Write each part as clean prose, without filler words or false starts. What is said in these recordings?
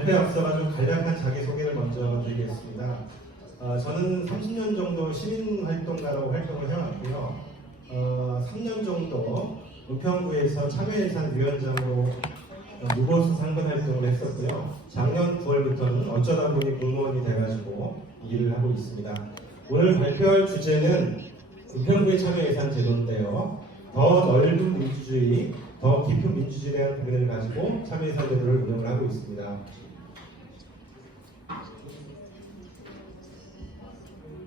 발표에 앞서가지고 간략한 자기소개를 먼저 드리겠습니다. 저는 30년 정도 시민활동가로 활동을 해왔고요. 3년 정도 은평구에서 참여예산위원장으로 무보수 상근 활동을 했었고요. 작년 9월부터는 어쩌다 보니 공무원이 돼가지고 일을 하고 있습니다. 오늘 발표할 주제는 은평구의 참여예산 제도인데요. 더 넓은 민주주의, 더 깊은 민주주의에 대한 고민을 가지고 참여예산 제도를 운영을 하고 있습니다.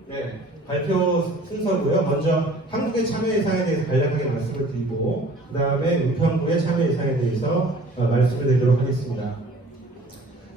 네, 발표 순서고요. 먼저 한국의 참여예산에 대해서 간략하게 말씀을 드리고 그 다음에 은평구의 참여예산에 대해서 말씀을 드리도록 하겠습니다.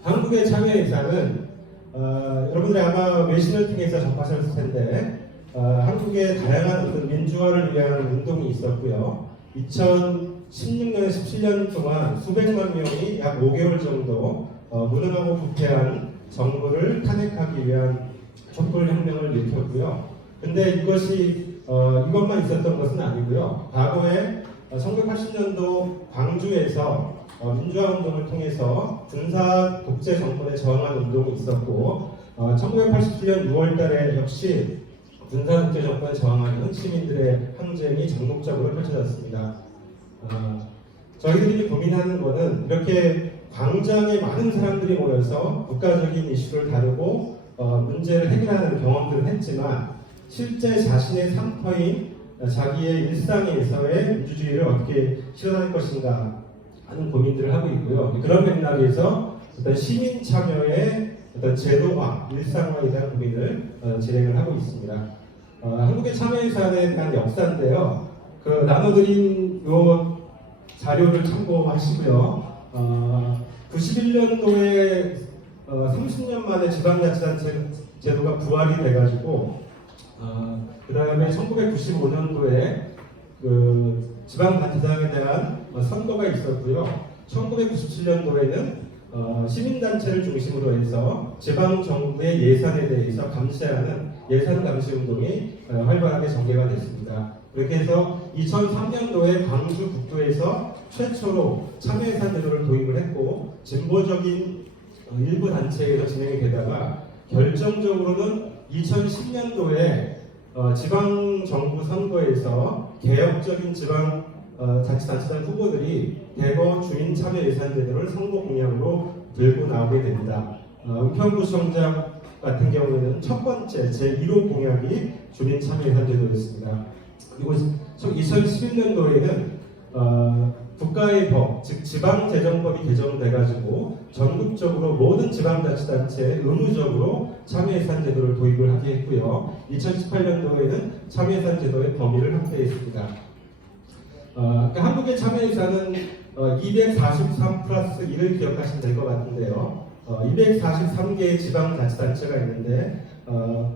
한국의 참여예산은 여러분들이 아마 외신을 통해서 접하셨을 텐데 한국의 다양한 어떤 민주화를 위한 운동이 있었고요. 2016년, 17년 동안 수백만 명이 약 5개월 정도 무능하고 부패한 정부를 탄핵하기 위한 촛불혁명을 일으켰고요. 근데 이것만 있었던 것은 아니고요. 과거에 1980년도 광주에서 민주화운동을 통해서 군사 독재 정권에 저항한 운동이 있었고 1987년 6월달에 역시 군사 독재 정권에 저항하는 시민들의 항쟁이 전국적으로 펼쳐졌습니다. 저희들이 고민하는 것은 이렇게 광장에 많은 사람들이 모여서 국가적인 이슈를 다루고 문제를 해결하는 경험들을 했지만 실제 자신의 삶터인 자기의 일상에서의 민주주의를 어떻게 실현할 것인가 하는 고민들을 하고 있고요. 그런 맥락에서 어떤 시민 참여의 어떤 제도화, 일상화에 대한 고민을 진행을 하고 있습니다. 한국의 참여예산에 대한 역사인데요. 나눠드린 요 자료를 참고하시고요. 91년도에 30년 만에 지방자치단체 제도가 부활이 돼가지고 그 다음에 1995년도에 지방자치단에 대한 선거가 있었고요. 1997년도에는 시민단체를 중심으로 해서 지방정부의 예산에 대해서 감시하는 예산감시운동이 활발하게 전개가 됐습니다. 그렇게 해서 2003년도에 광주 북부에서 최초로 참여예산 제도를 도입을 했고 진보적인 일부 단체에서 진행이 되다가 결정적으로는 2010년도에 지방정부 선거에서 개혁적인 지방자치단체장 후보들이 대거 주민참여예산제도를 선거 공약으로 들고 나오게 됩니다. 은평구청장 같은 경우에는 첫 번째 제1호 공약이 주민참여예산제도였습니다. 그리고 2011년도에는 국가의 법, 즉 지방재정법이 개정돼가지고 전국적으로 모든 지방자치단체에 의무적으로 참여예산제도를 도입을 하게 했고요. 2018년도에는 참여예산제도의 범위를 확대했습니다. 한국의 참여예산은 243 플러스 1을 기억하시면 될 것 같은데요. 243개의 지방자치단체가 있는데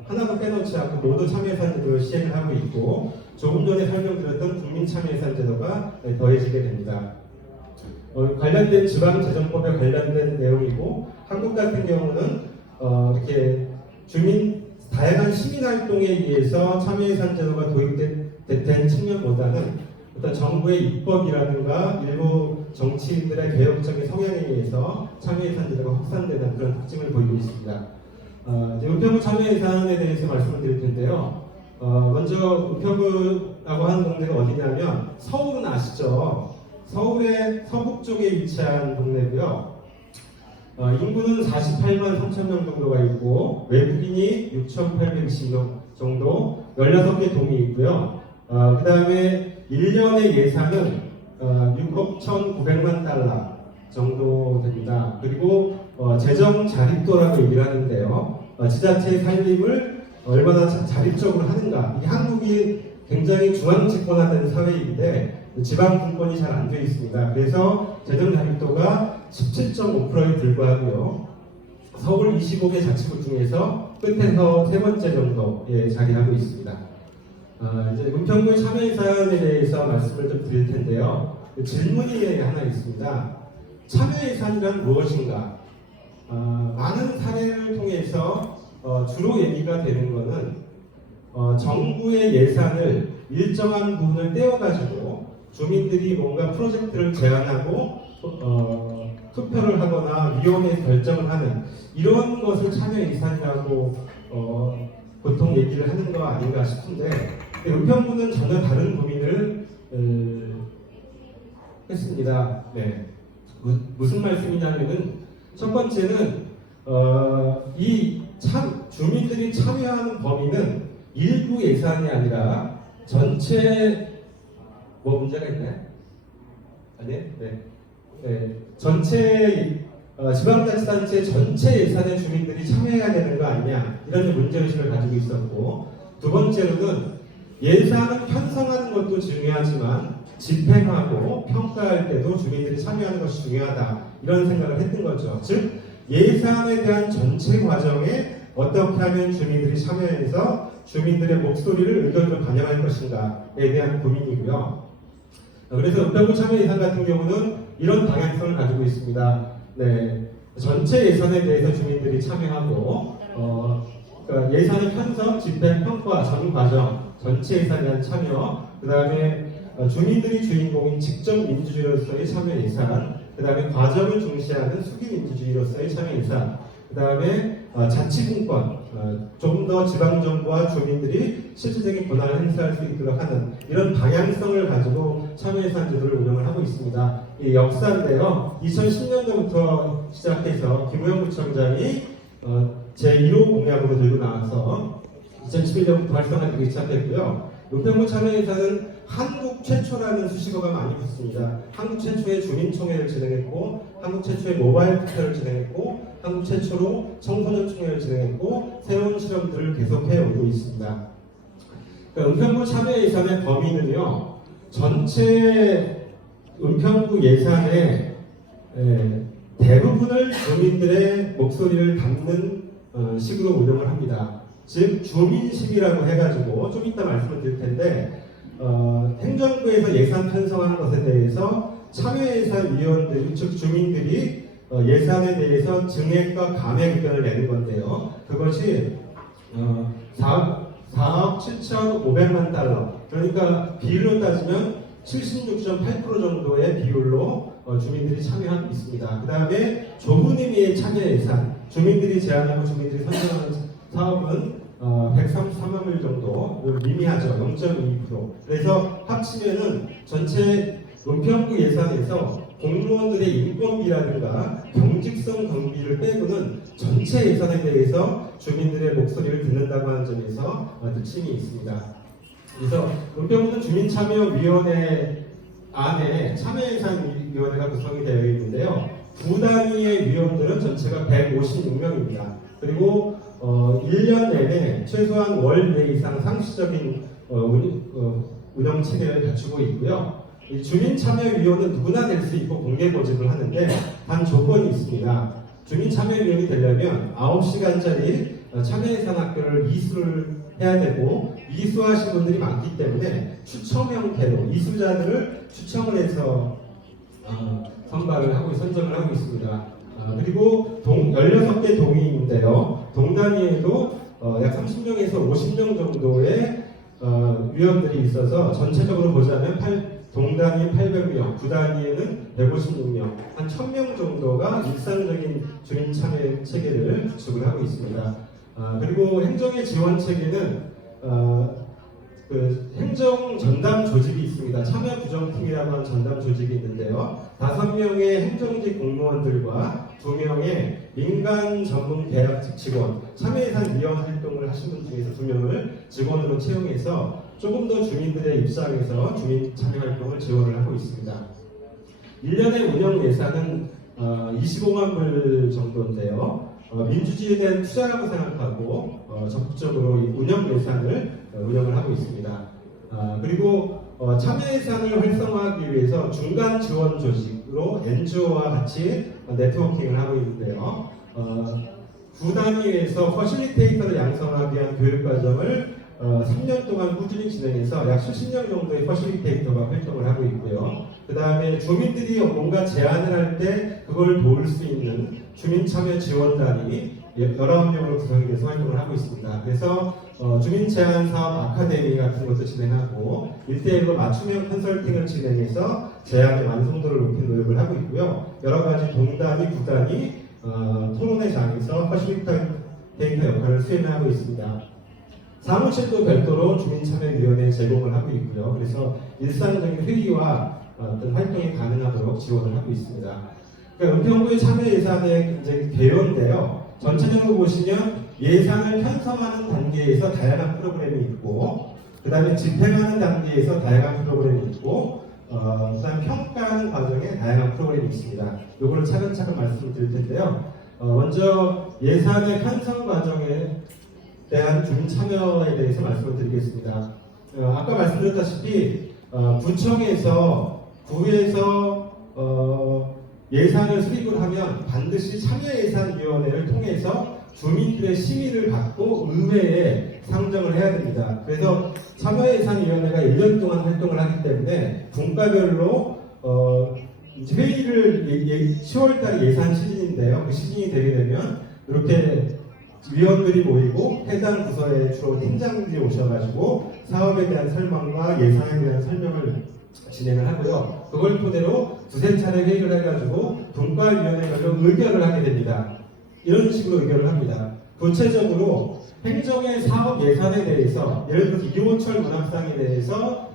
하나도 빼놓지 않고 모두 참여예산제도를 시행을 하고 있고 조금 전에 설명드렸던 국민참여예산제도가 더해지게 됩니다. 관련된 지방재정법에 관련된 내용이고 한국 같은 경우는 이렇게 다양한 시민활동에 의해서 참여예산제도가 도입된 측면보다는 어떤 정부의 입법이라든가 일부 정치인들의 개혁적인 성향에 의해서 참여예산제도가 확산되는 그런 특징을 보이고 있습니다. 은평구 참여예산에 대해서 말씀을 드릴 텐데요. 먼저 은평구라고 하는 동네가 어디냐면 서울은 아시죠? 서울의 서북 쪽에 위치한 동네고요. 인구는 48만 3천 명 정도가 있고 외국인이 6,820명 정도 16개 동이 있고요. 그 다음에 1년의 예산은 6억 1,900만 달러 정도 됩니다. 그리고 재정 자립도라고 얘기를 하는데요. 지자체의 살림을 얼마나 자립적으로 하는가. 이 한국이 굉장히 중앙집권화된 사회인데 지방 분권이 잘 안 되어 있습니다. 그래서 재정 자립도가 17.5%에 불과하고요. 서울 25개 자치구 중에서 끝에서 세 번째 정도에 자리하고 있습니다. 이제 은평구의 참여예산에 대해서 말씀을 좀 드릴 텐데요. 질문이 하나 있습니다. 참여예산이란 무엇인가? 많은 사례를 통해서 주로 얘기가 되는 것은 정부의 예산을 일정한 부분을 떼어가지고 주민들이 뭔가 프로젝트를 제안하고 투표를 하거나 위원회에서 결정을 하는 이런 것을 참여 예산이라고 보통 얘기를 하는 거 아닌가 싶은데, 은평구는 전혀 다른 고민을 했습니다. 네. 무슨 말씀이냐면은 첫 번째는 주민들이 참여하는 범위는 일부 예산이 아니라 전체 문제가 있나요? 아니요? 네. 전체 지방자치단체 전체 예산에 주민들이 참여해야 되는 거 아니냐, 이런 문제의식을 가지고 있었고, 두 번째로는 예산을 편성하는 것도 중요하지만 집행하고 평가할 때도 주민들이 참여하는 것이 중요하다, 이런 생각을 했던 거죠. 즉 예산에 대한 전체 과정에 어떻게 하면 주민들이 참여해서 주민들의 목소리를 의견으로 반영할 것인가에 대한 고민이고요. 그래서 은평구 참여 예산 같은 경우는 이런 방향성을 가지고 있습니다. 네, 전체 예산에 대해서 주민들이 참여하고 그러니까 예산의 편성, 집행, 평가 전 과정, 전체 예산에 대한 참여, 그 다음에 주민들이 주인공인 직접 민주주의로서의 참여 예산, 그 다음에 과정을 중시하는 수기 민주주의로서의 참여 예산, 그 다음에 자치분권, 좀 더 지방정부와 주민들이 실질적인 권한을 행사할 수 있도록 하는 이런 방향성을 가지고 참여예산 제도를 운영을 하고 있습니다. 이 역사인데요, 2010년도부터 시작해서 김우영 구청장이 제1호 공약으로 들고 나와서 2011년부터 활성화되기 시작했고요. 은평구 참여예산은 한국 최초라는 수식어가 많이 붙습니다. 한국 최초의 주민총회를 진행했고, 한국 최초의 모바일 투표를 진행했고, 한국 최초로 청소년 총회를 진행했고, 새로운 실험들을 계속해 오고 있습니다. 그러니까 은평구 참여예산의 범위는요, 전체 은평구 예산의 대부분을 주민들의 목소리를 담는 식으로 운영을 합니다. 즉 주민심이라고 해가지고 좀 이따 말씀을 드릴 텐데, 행정부에서 예산 편성하는 것에 대해서 참여예산위원들, 즉 주민들이 예산에 대해서 증액과 감액 의견을 내는 건데요. 그것이 4억 7,500만 달러, 그러니까 비율로 따지면 76.8% 정도의 비율로 주민들이 참여하고 있습니다. 그 다음에 좁은 의미의 참여 예산, 주민들이 제안하고 주민들이 선정하는 사업은 133만 불 정도, 미미하죠. 0.2%. 그래서 합치면은 전체 은평구 예산에서 공무원들의 인건비라든가 경직성 경비를 빼고는 전체 예산에 대해서 주민들의 목소리를 듣는다고 하는 점에서 특징이 있습니다. 그래서 은평구는 주민참여위원회 안에 참여예산위원회가 구성이 되어 있는데요. 구 단위의 위원들은 전체가 156명입니다. 그리고 1년 내내 최소한 월 2회 이상 상시적인 운영 체계를 갖추고 있고요. 이 주민참여위원은 누구나 될 수 있고 공개 모집을 하는데 단 조건이 있습니다. 주민참여위원이 되려면 9시간짜리 참여예산 학교를 이수를 해야 되고, 이수하신 분들이 많기 때문에 추첨 형태로 이수자들을 추첨을 해서 선정을 하고 있습니다. 그리고 16개 동의인데요. 동단위에도 약 30명에서 50명 정도의 위원들이 있어서 전체적으로 보자면 동단위 800명, 구단위에는 156명, 한 1000명 정도가 일상적인 주민 참여 체계를 구축을 하고 있습니다. 그리고 행정의 지원 체계는 행정 전담 조직이 있습니다. 참여 부정팀이라고 하는 전담 조직이 있는데요. 5명의 행정직 공무원들과 2명의 민간 전문 대학직 직원, 참여예산 위원 활동을 하신 분 중에서 2명을 직원으로 채용해서 조금 더 주민들의 입장에서 주민 참여 활동을 지원을 하고 있습니다. 1년의 운영 예산은 25만 불 정도인데요. 민주주의에 대한 투자라고 생각하고 적극적으로 운영 예산을 운영을 하고 있습니다. 그리고 참여 예산을 활성화하기 위해서 중간 지원 조직으로 NGO와 같이 네트워킹을 하고 있는데요. 구 단위에서 퍼실리테이터를 양성하기 위한 교육 과정을 3년 동안 꾸준히 진행해서 약 70명 정도의 퍼실리테이터가 활동을 하고 있고요. 그 다음에 주민들이 뭔가 제안을 할 때 그걸 도울 수 있는 주민참여 지원단이 19명으로 구성이 돼서 활동을 하고 있습니다. 그래서 주민제안사업 아카데미 같은 것도 진행하고 1대1로 맞춤형 컨설팅을 진행해서 제안의 완성도를 높이는 노력을 하고 있고요. 여러 가지 동단위, 구단위 토론회 장에서 퍼실리테이터 역할을 수행하고 있습니다. 사무실도 별도로 주민참여위원회 제공을 하고 있고요. 그래서 일상적인 회의와 어떤 활동이 가능하도록 지원을 하고 있습니다. 그러니까 은평구의 참여 예산의 이제 개요인데요. 전체적으로 보시면 예산을 편성하는 단계에서 다양한 프로그램이 있고, 그 다음에 집행하는 단계에서 다양한 프로그램이 있고, 그 다음에 평가하는 과정에 다양한 프로그램이 있습니다. 요거를 차근차근 말씀을 드릴 텐데요. 먼저 예산의 편성 과정에 대한 주민 참여에 대해서 말씀을 드리겠습니다. 아까 말씀드렸다시피 구청에서 구에서 예산을 수립을 하면 반드시 참여예산위원회를 통해서 주민들의 심의를 받고 의회에 상정을 해야 됩니다. 그래서 참여예산위원회가 1년 동안 활동을 하기 때문에 분과별로 회의를 10월달 예산 시즌인데요. 그 시즌이 되게 되면 이렇게 위원들이 모이고 해당 부서에 주로 팀장들이 오셔가지고 사업에 대한 설명과 예산에 대한 설명을 진행을 하고요. 그걸 토대로 두세 차례 회의를 해가지고 분과위원회별로 의결을 하게 됩니다. 이런 식으로 의결을 합니다. 구체적으로 행정의 사업 예산에 대해서 예를 들어서 이호철 문학상에 대해서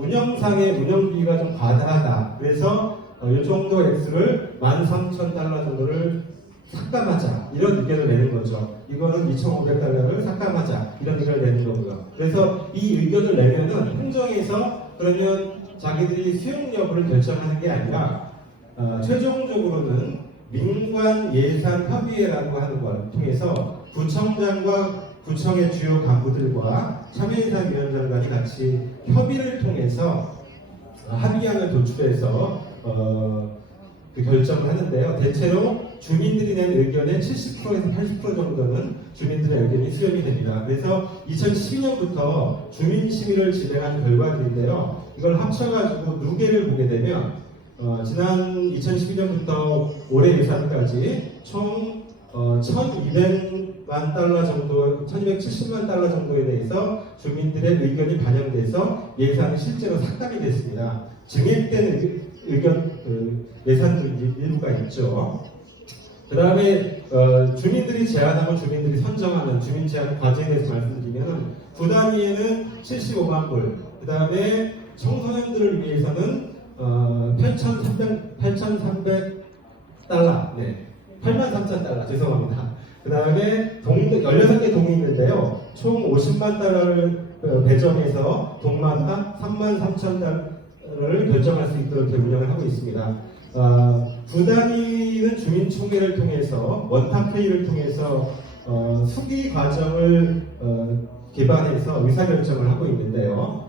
운영상의 운영비가 좀 과다하다. 그래서 이 정도 액수를 13,000달러 정도를 삭감하자. 이런 의견을 내는 거죠. 이거는 2,500달러를 삭감하자. 이런 의견을 내는 거고요. 그래서 이 의견을 내면은 행정에서 그러면 자기들이 수용 여부를 결정하는 게 아니라 최종적으로는 민관 예산 협의회라고 하는 걸 통해서 구청장과 구청의 주요 간부들과 참여예산위원장관이 같이 협의를 통해서 합의안을 도출해서 그 결정을 하는데요. 대체로 주민들이 낸 의견의 70%에서 80% 정도는 주민들의 의견이 수렴이 됩니다. 그래서 2012년부터 주민심의를 진행한 결과들인데요. 이걸 합쳐가지고 누계를 보게 되면 지난 2012년부터 올해 예산까지 총 1,200만 달러 정도, 1,270만 달러 정도에 대해서 주민들의 의견이 반영돼서 예산이 실제로 삭감이 됐습니다. 증액된 의견 예산들 일부가 있죠. 그 다음에 주민들이 제안하고 주민들이 선정하는 주민 제안 과제에 대해서 말씀드리면 구단위에는 75만 불, 그 다음에 청소년들을 위해서는 8,300달러, 네, 83,000달러, 죄송합니다. 그 다음에 16개 동이 있는데요. 총 50만 달러를 배정해서 동마다 33,000달러를 결정할 수 있도록 이렇게 운영을 하고 있습니다. 구단위는 주민총회를 통해서 원탁회의를 통해서 수기 과정을 기반해서 의사결정을 하고 있는데요.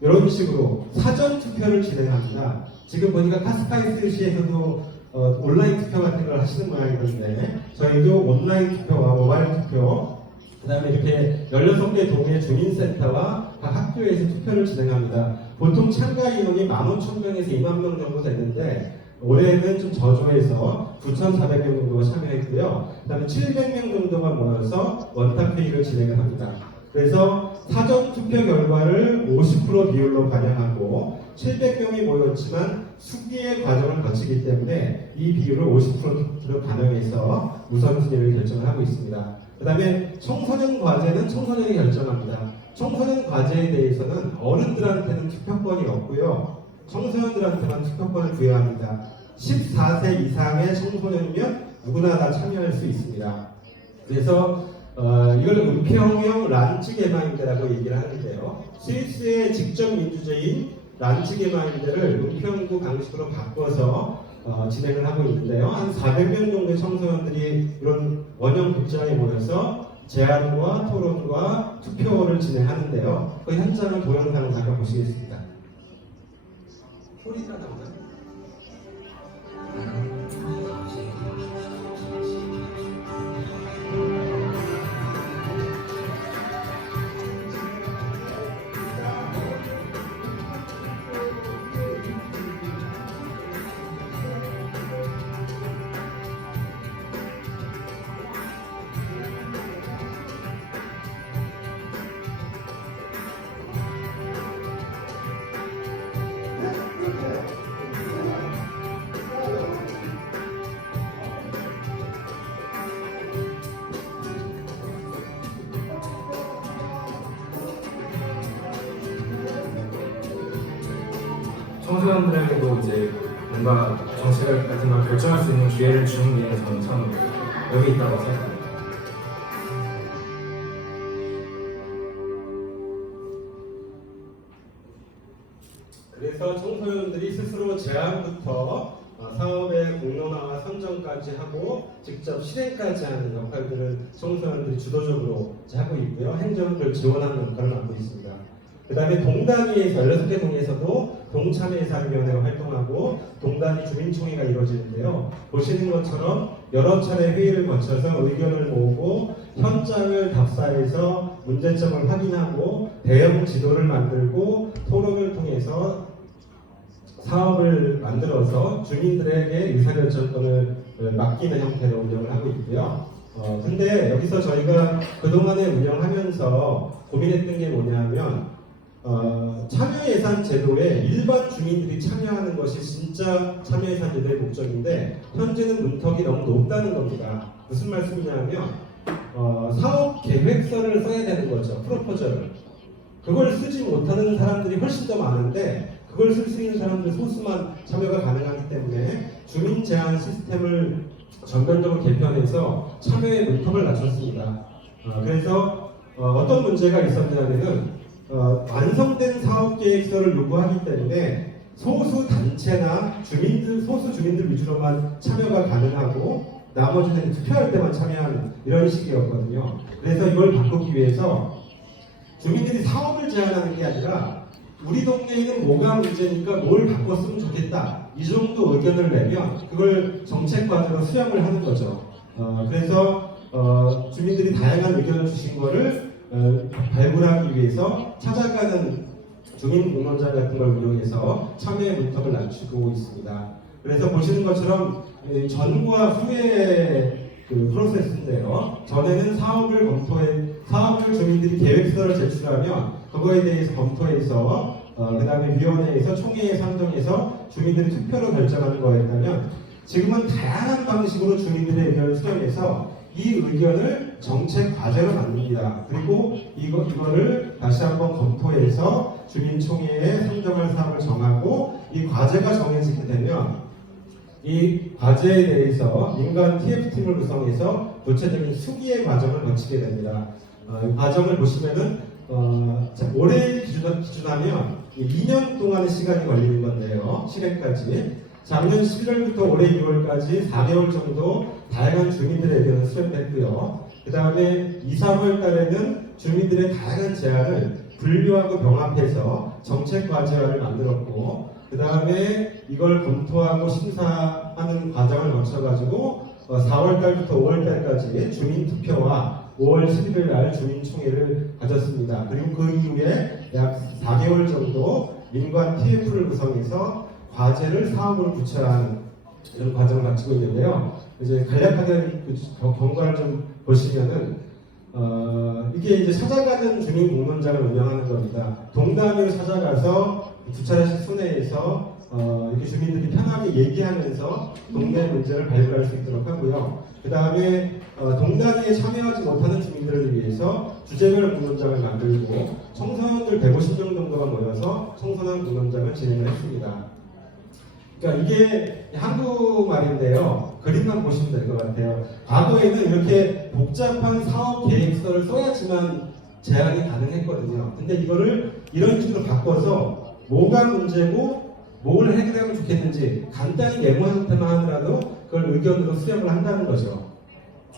이런 식으로 사전 투표를 진행합니다. 지금 보니까 카스카이스시에서도 온라인 투표 같은 걸 하시는 모양이던데 저희도 온라인 투표와 모바일 투표 그 다음에 이렇게 16개 동의 주민센터와 각 학교에서 투표를 진행합니다. 보통 참가 인원이 15,000명에서 20,000명 정도 되는데 올해는 좀 저조해서 9,400명 정도가 참여했고요. 그 다음에 700명 정도가 모여서 원탁회의를 진행을 합니다. 그래서 사전 투표 결과를 50% 비율로 반영하고 700명이 모였지만 수기의 과정을 거치기 때문에 이 비율을 50%로 반영해서 우선순위를 결정을 하고 있습니다. 그 다음에 청소년 과제는 청소년이 결정합니다. 청소년 과제에 대해서는 어른들한테는 투표권이 없고요. 청소년들한테만 투표권을 부여야 합니다. 14세 이상의 청소년이면 누구나 다 참여할 수 있습니다. 그래서 이걸 은평형 란치 개마인대라고 얘기를 하는데요. 스위스의 직접 민주제인 란치 개마인대를 은평구 방식으로 바꿔서 진행을 하고 있는데요. 한 400명 정도의 청소년들이 이런 원형 극장에 모여서 제안과 토론과 투표를 진행하는데요. 그 현장을 동영상을 잠깐 보시겠습니다. 소리가 나오나요? 청소년들에게도 이제 뭔가 정책 같은 걸 결정할 수 있는 기회를 주는 게 저는 참 의미 있다고 생각합니다. 그래서 청소년들이 스스로 제안부터 사업의 공론화와 선정까지 하고 직접 실행까지 하는 역할들을 청소년들이 주도적으로 하고 있고요. 행정은 그걸 지원하는 역할을 맡고 있습니다. 그 다음에 동단위에서 16개 동에서도 동참예산위원회가 활동하고 동단위 주민총회가 이루어지는데요. 보시는 것처럼 여러 차례 회의를 거쳐서 의견을 모으고 현장을 답사해서 문제점을 확인하고 대응 지도를 만들고 토론을 통해서 사업을 만들어서 주민들에게 의사결정권을 맡기는 형태로 운영을 하고 있고요. 근데 여기서 저희가 그동안에 운영하면서 고민했던 게 뭐냐면 참여예산 제도에 일반 주민들이 참여하는 것이 진짜 참여예산 제도의 목적인데 현재는 문턱이 너무 높다는 겁니다. 무슨 말씀이냐면 사업 계획서를 써야 되는 거죠. 프로포절을. 그걸 쓰지 못하는 사람들이 훨씬 더 많은데 그걸 쓸 수 있는 사람들 소수만 참여가 가능하기 때문에 주민 제한 시스템을 전면적으로 개편해서 참여의 문턱을 낮췄습니다. 그래서 어떤 문제가 있었냐면은 완성된 사업 계획서를 요구하기 때문에 소수 단체나 소수 주민들 위주로만 참여가 가능하고 나머지는 투표할 때만 참여하는 이런 식이었거든요. 그래서 이걸 바꾸기 위해서 주민들이 사업을 제안하는 게 아니라 우리 동네에는 뭐가 문제니까 뭘 바꿨으면 좋겠다 이 정도 의견을 내면 그걸 정책 과제로 수용을 하는 거죠. 그래서 주민들이 다양한 의견을 주신 거를 발굴하기 위해서 찾아가는 주민공론장 같은 걸 운영해서 참여의 문턱을 낮추고 있습니다. 그래서 보시는 것처럼 전과 후의 그 프로세스인데요. 전에는 사업을 주민들이 계획서를 제출하면 그거에 대해서 검토해서 그 다음에 위원회에서 총회에 상정해서 주민들이 투표로 결정하는 거였다면 지금은 다양한 방식으로 주민들의 의견을 수렴해서 이 의견을 정책 과제로 만듭니다. 그리고 이거를 다시 한번 검토해서 주민총회에 상정할 사항을 정하고 이 과제가 정해지게 되면 이 과제에 대해서 민간 TF팀을 구성해서 구체적인 수기의 과정을 거치게 됩니다. 이 과정을 보시면은 올해 기준하면 2년 동안의 시간이 걸리는 건데요. 실행까지. 작년 11월부터 올해 6월까지 4개월 정도 다양한 주민들의 의견을 수렴했고요. 그 다음에 2, 3월 달에는 주민들의 다양한 제안을 분류하고 병합해서 정책 과제화를 만들었고 그 다음에 이걸 검토하고 심사하는 과정을 거쳐가지고 4월 달부터 5월 달까지 주민 투표와 5월 11일 날 주민총회를 가졌습니다. 그리고 그 이후에 약 4개월 정도 민관 TF를 구성해서 과제를 사업으로 구체화하는 이런 과정을 마치고 있는데요. 이제 간략하게 경과를 좀 보시면은 이게 이제 찾아가는 주민 공론장을 운영하는 겁니다. 동단위로 찾아가서 두 차례씩 순회해서 이렇게 주민들이 편하게 얘기하면서 동네 문제를 발굴할 수 있도록 하고요. 그 다음에 동단위에 참여하지 못하는 주민들을 위해서 주제별 공론장을 만들고 청소년들 150명 정도가 모여서 청소년 공론장을 진행을 했습니다. 그러니까 이게 한국말인데요. 그림만 보시면 될 것 같아요. 과거에는 이렇게 복잡한 사업 계획서를 써야지만 제안이 가능했거든요. 근데 이거를 이런 식으로 바꿔서 뭐가 문제고 뭘 해결하면 좋겠는지 간단히 메모 형태만 하더라도 그걸 의견으로 수렴을 한다는 거죠.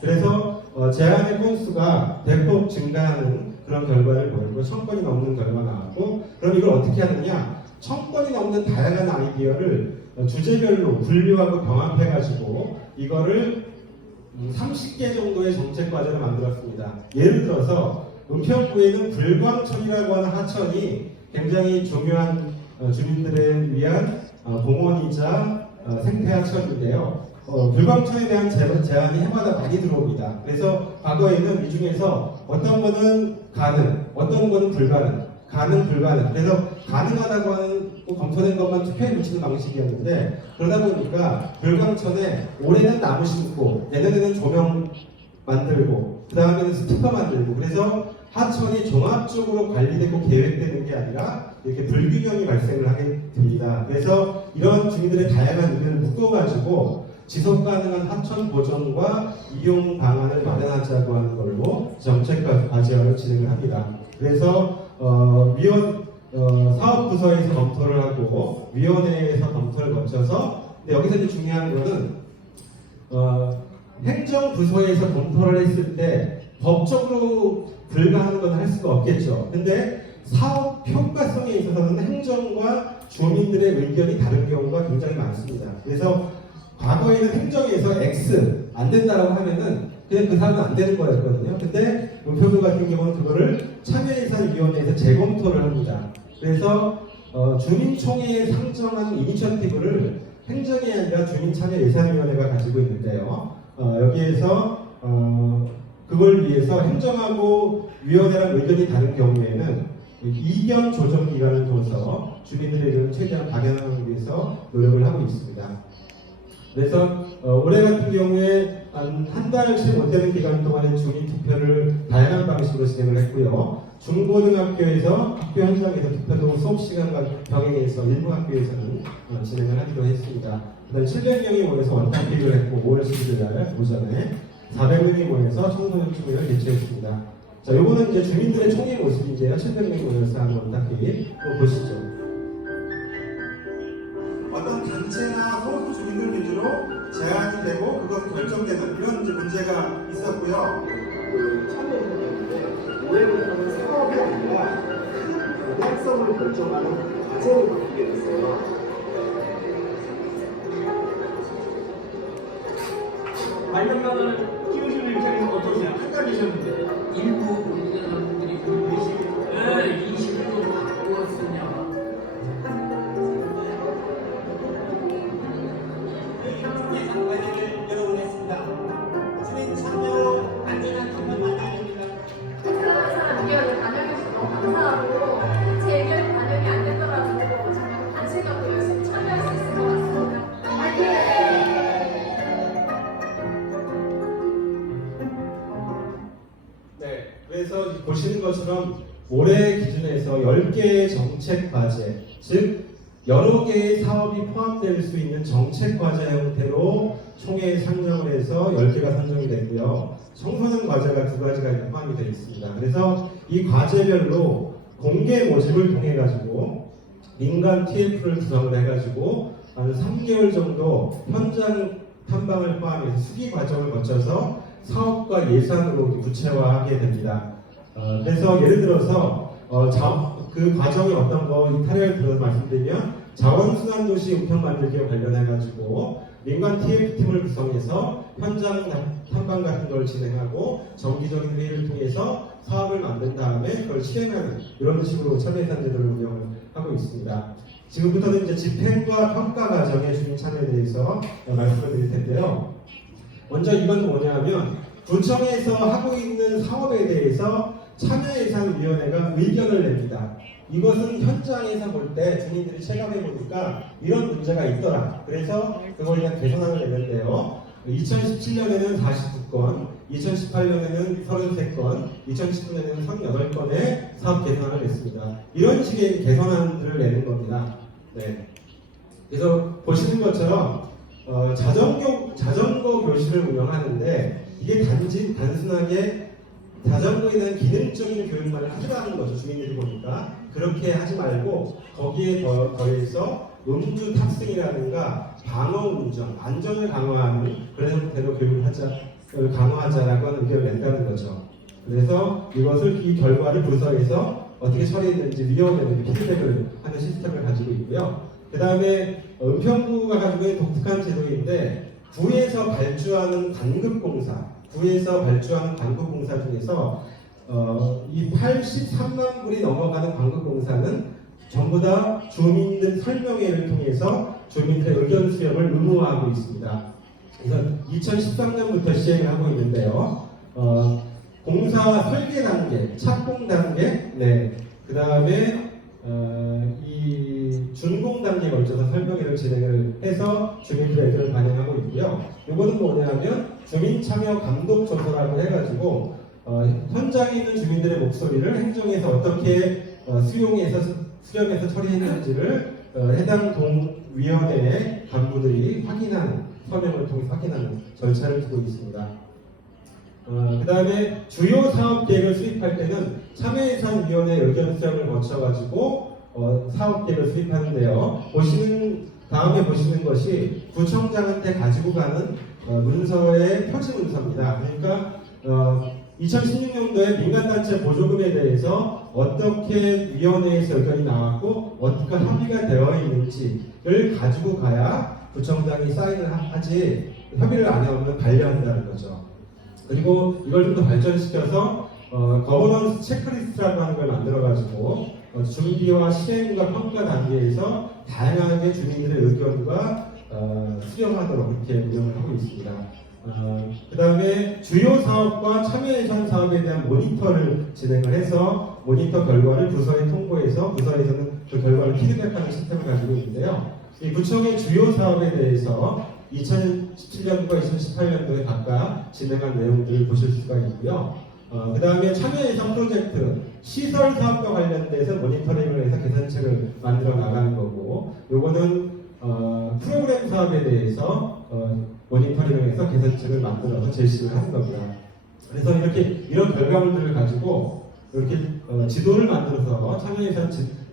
그래서 제안의 건수가 대폭 증가하는 그런 결과를 보이고 1000건이 넘는 결과가 나왔고 그럼 이걸 어떻게 하느냐 1000건이 넘는 다양한 아이디어를 주제별로 분류하고 병합해가지고 이거를 30개 정도의 정책 과제를 만들었습니다. 예를 들어서 은평구에는 불광천이라고 하는 하천이 굉장히 중요한 주민들을 위한 공원이자 생태하천인데요. 불광천에 대한 제안이 해마다 많이 들어옵니다. 그래서 과거에는 이 중에서 어떤 거는 가능, 어떤 거는 불가능, 가능, 불가능. 그래서 가능하다고 하는 검토된 것만 투표에 붙이는 방식이었는데 그러다 보니까 불광천에 올해는 나무 심고 내년에는 조명 만들고 그 다음에는 스티커 만들고, 그래서 하천이 종합적으로 관리되고 계획되는 게 아니라 이렇게 불균형이 발생을 하게 됩니다. 그래서 이런 주민들의 다양한 의견을 묶어가지고 지속 가능한 하천 보존과 이용 방안을 마련하자고 하는 걸로 정책 과제화를 진행을 합니다. 그래서 사업부서에서 검토를 하고 위원회에서 검토를 거쳐서, 근데 여기서 이제 중요한 거는 행정부서에서 검토를 했을 때 법적으로 불가하는 건 할 수가 없겠죠. 근데 사업 효과성에 있어서는 행정과 주민들의 의견이 다른 경우가 굉장히 많습니다. 그래서 과거에는 행정에서 X 안 된다라고 하면은 그냥 그 사업은 안 되는 거였거든요. 근데 은평구 같은 경우는 그거를 참여예산위원회에서 재검토를 합니다. 그래서 주민총회에 상정한 이니셔티브를 행정이 아니라 주민참여예산위원회가 가지고 있는데요. 여기에서 그걸 위해서 행정하고 위원회랑 의견이 다른 경우에는 이견 조정 기간을 둬서 주민들의 의견을 최대한 반영하기 위해서 노력을 하고 있습니다. 그래서 올해 같은 경우에 한 달 채 못 되는 기간 동안에 주민 투표를 다양한 방식으로 진행을 했고요. 중고등학교에서 학교 현장에서 투표도 수업 시간과 병행해서 일부 학교에서는 진행을 하기도 했습니다. 그다음 700명이 모여서 원탁 기획을 했고 5월 11일 날 오전에 400명이 모여서 청소년 총회를 개최했습니다. 자, 요거는 이제 주민들의 총회 모습인데요. 700명이 모여서 하는 원탁 기획 보시죠. 어떤 단체나 소수 주민들 위주로 제한이 되고 그것이 결정되는 이런 이제 문제가 있었고요. 참여했는데 올해부터는 사업이 아니라 큰 방향성을 결정하는 과제로 바뀌게 됐어요. 발명단을 키우시는 입장에서 어떠세요? 헷갈리셨는데 일부 공개사분들이 왜 20도 바꾸었으냐. 총회에서 과제를 열어보겠습니다. 주민 참여 안전한 경험 만들기입니다. 사람 의견을 반영해주셔서 너무 감사하고 제 의견이 반영이 안 되더라도 정말 단체가 또 열심히 참여할 수 있을 것 같습니다. 화이팅! 네, 그래서 보시는 것처럼 올해 기준에서 10개의 정책 과제, 즉 여러 개의 사업이 포함될 수 있는 정책 과제 형태로 총회에 상정을 해서 10개가 선정이 됐고요. 청소년 과제가 2가지가 포함이 되어 있습니다. 그래서 이 과제별로 공개 모집을 통해 가지고 민간 TF를 구성을 해가지고 한 3개월 정도 현장 탐방을 포함해서 수기 과정을 거쳐서 사업과 예산으로 구체화하게 됩니다. 그래서 예를 들어서 그 과정이 어떤 거 이탈을 들어서 말씀드리면 자원순환도시 우편 만들기와 관련해가지고 민간 TF팀을 구성해서 현장 탐방 같은 걸 진행하고 정기적인 회의를 통해서 사업을 만든 다음에 그걸 실행하는 이런 식으로 참여예산 제도를 운영을 하고 있습니다. 지금부터는 이제 집행과 평가 과정의 주민 참여에 대해서 말씀을 드릴 텐데요. 먼저 이건 뭐냐면 구청에서 하고 있는 사업에 대해서 참여예산위원회가 의견을 냅니다. 이것은 현장에서 볼 때 주민들이 체감해 보니까 이런 문제가 있더라. 그래서 그걸 그냥 개선안을 내는데요. 2017년에는 49건, 2018년에는 33건, 2019년에는 38건의 사업 개선안을 냈습니다. 이런 식의 개선안들을 내는 겁니다. 네. 그래서 보시는 것처럼 자전거 교실을 운영하는데 이게 단순하게 자전거에 대한 기능적인 교육만을 하지라는 거죠. 주민들이 보니까 그렇게 하지 말고 거기에 더해서 음주 탑승이라든가 방어 운전, 안전을 강화하는 그런 형태로 교육을 강화하자라고 하는 의견을 낸다는 거죠. 그래서 이것을 이 결과를 부서에서 어떻게 처리했는지 위원회에 피드백을 하는 시스템을 가지고 있고요. 그 다음에 은평구가 가지고 있는 독특한 제도인데 구에서 발주하는 관급공사 중에서 이 83만 불이 넘어가는 관급공사는 전부 다 주민들 설명회를 통해서 주민들의 의견 수렴을 의무화하고 있습니다. 그래서 2013년부터 시행을 하고 있는데요. 공사 설계 단계, 착공 단계, 네, 그 다음에 이 준공 단계에 걸쳐서 설명회를 진행을 해서 주민들의 의견을 반영하고 있고요. 이거는 뭐냐면 주민 참여 감독 조서라고 해가지고 현장에 있는 주민들의 목소리를 행정에서 어떻게 수렴해서 처리했는지를 해당 동위원회의 간부들이 확인하는 서명을 통해 확인하는 절차를 두고 있습니다. 그 다음에 주요 사업 계획을 수립할 때는 참여예산위원회 의견 수렴을 거쳐가지고 사업 계획을 수립하는데요. 다음에 보시는 것이 구청장한테 가지고 가는 문서의 표지 문서입니다. 그러니까 2016년도에 민간단체 보조금에 대해서 어떻게 위원회에서 의견이 나왔고 어떻게 합의가 되어 있는지를 가지고 가야 구청장이 사인을 하지 협의를 안 하면 반려한다는 거죠. 그리고 이걸 좀 더 발전시켜서 거버넌스 체크리스트라고 하는 걸 만들어가지고 준비와 시행과 평가 단계에서 다양하게 주민들의 의견과 수렴하도록 이렇게 운영을 하고 있습니다. 그 다음에 주요 사업과 참여 예산 사업에 대한 모니터를 진행을 해서 모니터 결과를 부서에 통보해서 부서에서는 그 결과를 피드백하는 시스템을 가지고 있는데요. 이 구청의 주요 사업에 대해서 2017년도와 2018년도에 각각 진행한 내용들을 보실 수가 있고요. 그 다음에 참여 예산 프로젝트, 시설 사업과 관련돼서 모니터링을 해서 계산책을 만들어 나가는 거고, 요거는 프로그램 사업에 대해서 모니터링을 해서 계산책을 만들어서 제시를 하는 겁니다. 그래서 이런 결과물들을 가지고 이렇게 지도를 만들어서 참여 예산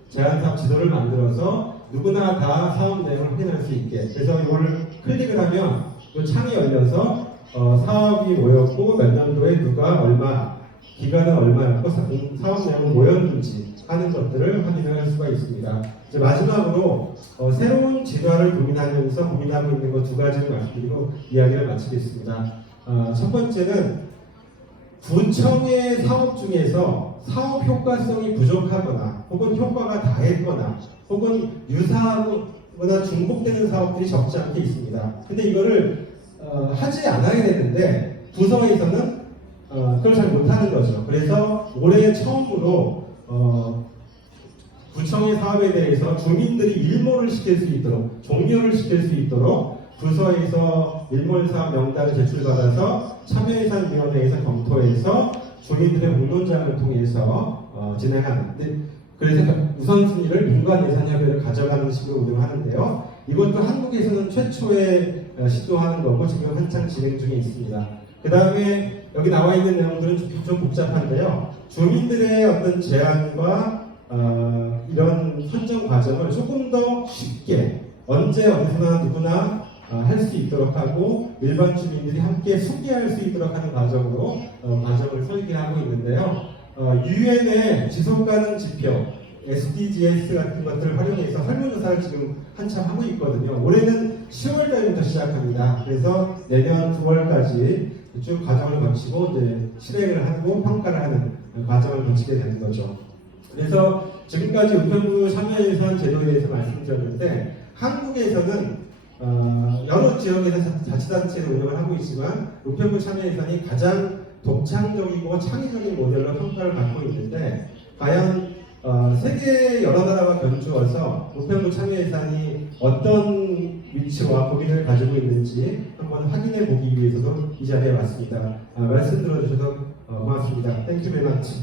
제한 사업 지도를 만들어서 누구나 다 사업 내용을 확인할 수 있게. 그래서 이걸 클릭을 하면 이 창이 열려서 사업이 뭐였고 몇 년도에 누가 얼마, 기간은 얼마였고 사업 내용은 뭐였는지 하는 것들을 확인을 할 수가 있습니다. 이제 마지막으로 새로운 진화를 고민하고 있는 것 두 가지를 말씀드리고 이야기를 마치겠습니다. 첫 번째는 구청의 사업 중에서 사업 효과성이 부족하거나 혹은 효과가 다했거나 혹은 유사하거나 중복되는 사업들이 적지 않게 있습니다. 근데 이거를 하지 않아야 되는데 부서에서는 그걸 잘 못하는 거죠. 그래서 올해 처음으로 구청의 사업에 대해서 주민들이 일몰을 시킬 수 있도록, 종료를 시킬 수 있도록 부서에서 일몰 사업 명단을 제출받아서 참여예산위원회에서 검토해서 주민들의 공론장을 통해서 진행하는, 그래서 우선순위를 민관예산협의회를 가져가는 식으로 운영하는데요. 이것도 한국에서는 최초에 시도하는 거고 지금 한창 진행 중에 있습니다. 그 다음에 여기 나와 있는 내용들은 좀 복잡한데요. 주민들의 어떤 제안과 이런 선정 과정을 조금 더 쉽게 언제 어디서나 누구나 할 수 있도록 하고 일반 주민들이 함께 소개할 수 있도록 하는 과정으로 과정을 설계하고 있는데요. 유엔의 지속가능 지표 SDGs 같은 것들을 활용해서 설문조사를 지금 한참 하고 있거든요. 올해는 10월달부터 시작합니다. 그래서 내년 9월까지 쭉 과정을 거치고 이제 실행을 하고 평가를 하는 과정을 거치게 되는 거죠. 그래서 지금까지 우편부 참여예산 제도에 대해서 말씀드렸는데 한국에서는 여러 지역에서 자치단체를 운영을 하고 있지만 우편부 참여예산이 가장 독창적이고 창의적인 모델로 평가를 받고 있는데 과연 세계 여러 나라가 견주어서 우편부 참여예산이 어떤 위치와 고민을 가지고 있는지 한번 확인해 보기 위해서도 이 자리에 왔습니다. 말씀 들어주셔서 고맙습니다. Thank you very much.